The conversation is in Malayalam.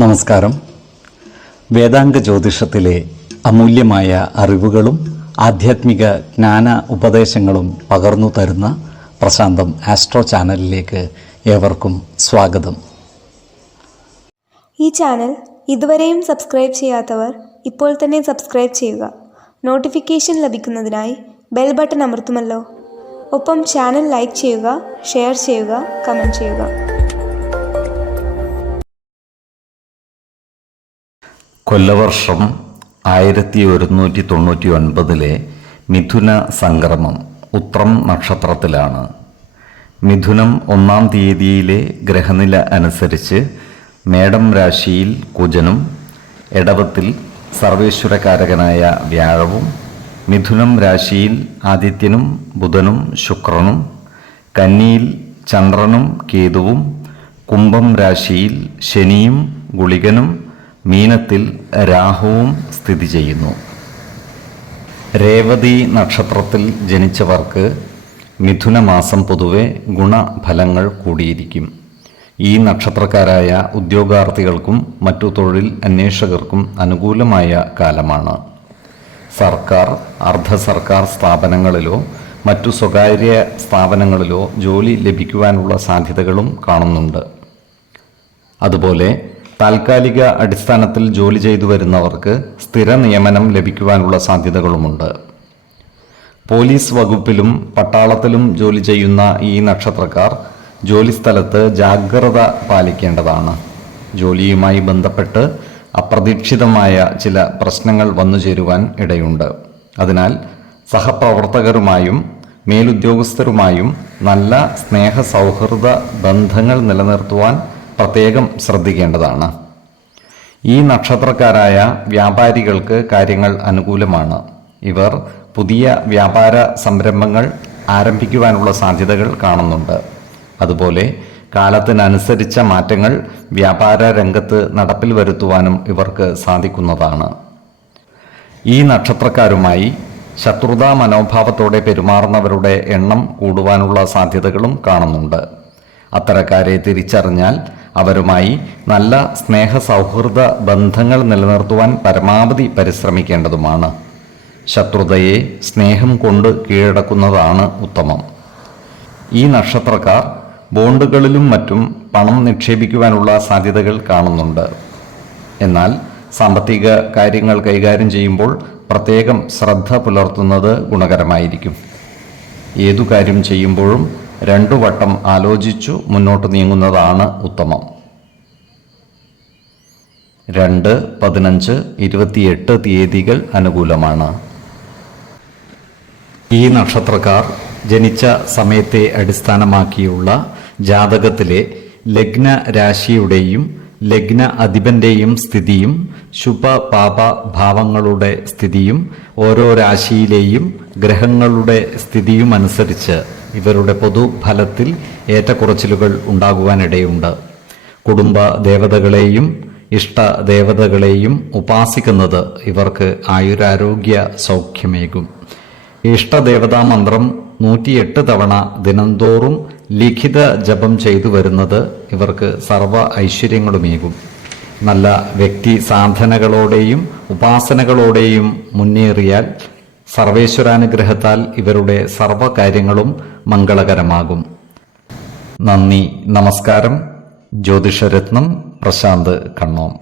നമസ്കാരം. വേദാംഗ ജ്യോതിഷത്തിലെ അമൂല്യമായ അറിവുകളും ആധ്യാത്മിക ജ്ഞാന ഉപദേശങ്ങളും പകർന്നു തരുന്ന പ്രശാന്തം ആസ്ട്രോ ചാനലിലേക്ക് ഏവർക്കും സ്വാഗതം. ഈ ചാനൽ ഇതുവരെയും സബ്സ്ക്രൈബ് ചെയ്യാത്തവർ ഇപ്പോൾ തന്നെ സബ്സ്ക്രൈബ് ചെയ്യുക. നോട്ടിഫിക്കേഷൻ ലഭിക്കുന്നതിനായി ബെൽ ബട്ടൺ അമർത്തുമല്ലോ. ഒപ്പം ചാനൽ ലൈക്ക് ചെയ്യുക, ഷെയർ ചെയ്യുക, കമൻറ്റ് ചെയ്യുക. കൊല്ലവർഷം 1199 മിഥുന സംക്രമം ഉത്രം നക്ഷത്രത്തിലാണ്. മിഥുനം 1-ാം തീയതിയിലെ ഗ്രഹനില അനുസരിച്ച് മേടം രാശിയിൽ കുജനും, എടവത്തിൽ സർവേശ്വരകാരകനായ വ്യാഴവും, മിഥുനം രാശിയിൽ ആദിത്യനും ബുധനും ശുക്രനും, കന്നിയിൽ ചന്ദ്രനും കേതുവും, കുംഭം രാശിയിൽ ശനിയും ഗുളികനും, മീനത്തിൽ രാഹുവും സ്ഥിതി ചെയ്യുന്നു. രേവതി നക്ഷത്രത്തിൽ ജനിച്ചവർക്ക് മിഥുനമാസം പൊതുവെ ഗുണഫലങ്ങൾ കൂടിയിരിക്കും. ഈ നക്ഷത്രക്കാരായ ഉദ്യോഗാർത്ഥികൾക്കും മറ്റു തൊഴിൽ അന്വേഷകർക്കും അനുകൂലമായ കാലമാണ്. സർക്കാർ, അർദ്ധ സർക്കാർ സ്ഥാപനങ്ങളിലോ മറ്റു സ്വകാര്യ സ്ഥാപനങ്ങളിലോ ജോലി ലഭിക്കുവാനുള്ള സാധ്യതകളും കാണുന്നുണ്ട്. അതുപോലെ താൽക്കാലിക അടിസ്ഥാനത്തിൽ ജോലി ചെയ്തു വരുന്നവർക്ക് സ്ഥിര നിയമനം ലഭിക്കുവാനുള്ള സാധ്യതകളുമുണ്ട്. പോലീസ് വകുപ്പിലും പട്ടാളത്തിലും ജോലി ചെയ്യുന്ന ഈ നക്ഷത്രക്കാർ ജോലിസ്ഥലത്ത് ജാഗ്രത പാലിക്കേണ്ടതാണ്. ജോലിയുമായി ബന്ധപ്പെട്ട് അപ്രതീക്ഷിതമായ ചില പ്രശ്നങ്ങൾ വന്നു ചേരുവാൻ ഇടയുണ്ട്. അതിനാൽ സഹപ്രവർത്തകരുമായും മേലുദ്യോഗസ്ഥരുമായും നല്ല സ്നേഹ സൗഹൃദ ബന്ധങ്ങൾ നിലനിർത്തുവാൻ പ്രത്യേകം ശ്രദ്ധിക്കേണ്ടതാണ്. ഈ നക്ഷത്രക്കാരായ വ്യാപാരികൾക്ക് കാര്യങ്ങൾ അനുകൂലമാണ്. ഇവർ പുതിയ വ്യാപാര സംരംഭങ്ങൾ ആരംഭിക്കുവാനുള്ള സാധ്യതകൾ കാണുന്നുണ്ട്. അതുപോലെ കാലത്തിനനുസരിച്ച മാറ്റങ്ങൾ വ്യാപാര രംഗത്ത് നടപ്പിൽ വരുത്തുവാനും ഇവർക്ക് സാധിക്കുന്നതാണ്. ഈ നക്ഷത്രക്കാരുമായി ശത്രുതാ മനോഭാവത്തോടെ പെരുമാറുന്നവരുടെ എണ്ണം കൂടുവാനുള്ള സാധ്യതകളും കാണുന്നുണ്ട്. അത്തരക്കാരെ തിരിച്ചറിഞ്ഞാൽ അവരുമായി നല്ല സ്നേഹ സൗഹൃദ ബന്ധങ്ങൾ നിലനിർത്തുവാൻ പരമാവധി പരിശ്രമിക്കേണ്ടതുമാണ്. ശത്രുതയെ സ്നേഹം കൊണ്ട് കീഴടക്കുന്നതാണ് ഉത്തമം. ഈ നക്ഷത്രക്കാർ ബോണ്ടുകളിലും മറ്റും പണം നിക്ഷേപിക്കുവാനുള്ള സാധ്യതകൾ കാണുന്നുണ്ട്. എന്നാൽ സാമ്പത്തിക കാര്യങ്ങൾ കൈകാര്യം ചെയ്യുമ്പോൾ പ്രത്യേകം ശ്രദ്ധ പുലർത്തുന്നത് ഗുണകരമായിരിക്കും. ഏതു കാര്യം ചെയ്യുമ്പോഴും 2 വട്ടം ആലോചിച്ചു മുന്നോട്ട് നീങ്ങുന്നതാണ് ഉത്തമം. 2, 15, 28 തീയതികൾ അനുകൂലമാണ്. ഈ നക്ഷത്രക്കാർ ജനിച്ച സമയത്തെ അടിസ്ഥാനമാക്കിയുള്ള ജാതകത്തിലെ ലഗ്ന രാശിയുടെയും ലഗ്ന അധിപന്റെയും സ്ഥിതിയും ശുഭ പാപ ഭാവങ്ങളുടെ സ്ഥിതിയും ഓരോ രാശിയിലെയും ഗ്രഹങ്ങളുടെ സ്ഥിതിയും അനുസരിച്ച് ഇവരുടെ പൊതുഫലത്തിൽ ഏറ്റക്കുറച്ചിലുകൾ ഉണ്ടാകുവാനിടയുണ്ട്. കുടുംബ ദേവതകളെയും ഇഷ്ട ദേവതകളെയും ഉപാസിക്കുന്നത് ഇവർക്ക് ആയുരാരോഗ്യ സൗഖ്യമേകും. ഇഷ്ടദേവതാ മന്ത്രം 108 തവണ ദിനംതോറും ലിഖിത ജപം ചെയ്തു വരുന്നത് ഇവർക്ക് സർവ്വ ഐശ്വര്യങ്ങളുമേകും. നല്ല വ്യക്തി സാധനകളോടെയും ഉപാസനകളോടെയും മുന്നേറിയാൽ സർവേശ്വരാനുഗ്രഹത്താൽ ഇവരുടെ സർവ്വകാര്യങ്ങളും മംഗളകരമാകും. നന്ദി, നമസ്കാരം. ജ്യോതിഷരത്നം പ്രശാന്ത് കണ്ണോം.